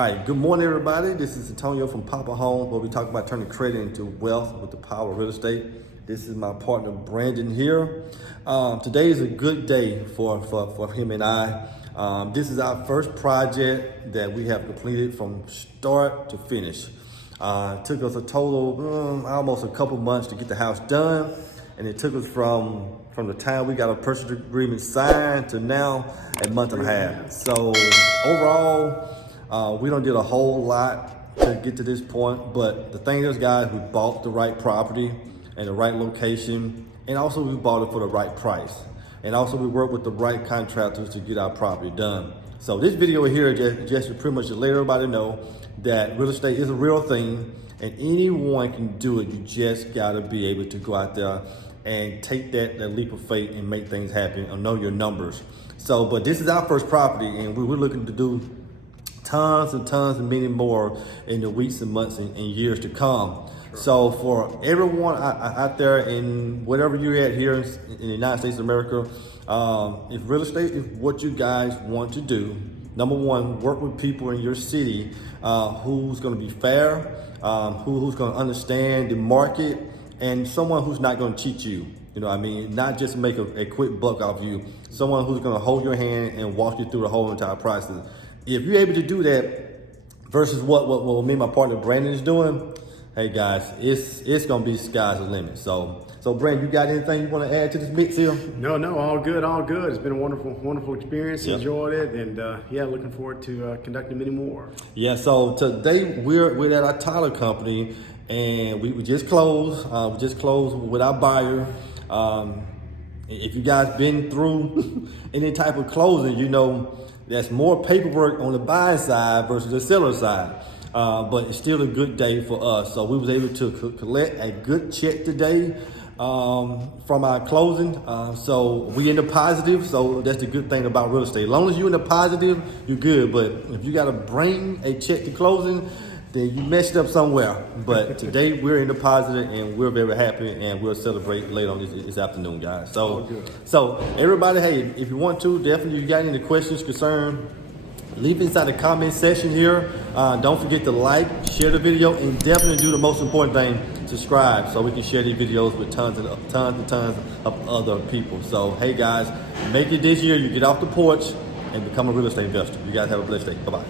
All right, good morning, everybody. This is Antonio from Poppa Home, where we talk about turning credit into wealth with the power of real estate. This is my partner, Brandon, here. Today is a good day for him and I. This is our first project that we have completed from start to finish. It took us a total, almost a couple months to get the house done. And it took us from the time we got a purchase agreement signed to now a month and a half. So overall, we don't did a whole lot to get to this point, but the thing is, guys, we bought the right property and the right location, and also we bought it for the right price. And also we worked with the right contractors to get our property done. So this video here just to pretty much let everybody know that real estate is a real thing and anyone can do it. You just gotta be able to go out there and take that leap of faith and make things happen or know your numbers. So, but this is our first property and we're looking to do tons and tons and many more in the weeks and months and years to come. Sure. So for everyone out there in whatever you're at here in the United States of America, if real estate is what you guys want to do, number one, work with people in your city who's going to be fair, who's going to understand the market, and someone who's not going to cheat you. You know what I mean? Not just make a quick buck off you. Someone who's going to hold your hand and walk you through the whole entire process. If you're able to do that versus what me and my partner Brandon is doing, hey guys, it's gonna be sky's the limit. So Brandon, you got anything you want to add to this mix here? No, all good. It's been a wonderful experience. Yep. Enjoyed it, and looking forward to conducting many more. Yeah. So today we're at our Tyler company, and we just closed. We just closed with our buyer. If you guys been through any type of closing, you know there's more paperwork on the buying side versus the seller side. But it's still a good day for us. So we was able to collect a good check today from our closing. So we in the positive. So that's the good thing about real estate. As long as you're in the positive, you're good. But if you got to bring a check to closing, then you messed up somewhere. But today we're in the positive and we're very happy and we'll celebrate later on this afternoon, guys. So everybody, hey, if you want to, definitely you got any questions, concern, leave inside the comment section here. Don't forget to like, share the video, and definitely do the most important thing, subscribe, so we can share these videos with tons of other people. So, hey guys, make it this year. You get off the porch and become a real estate investor. You guys have a blessed day. Bye-bye.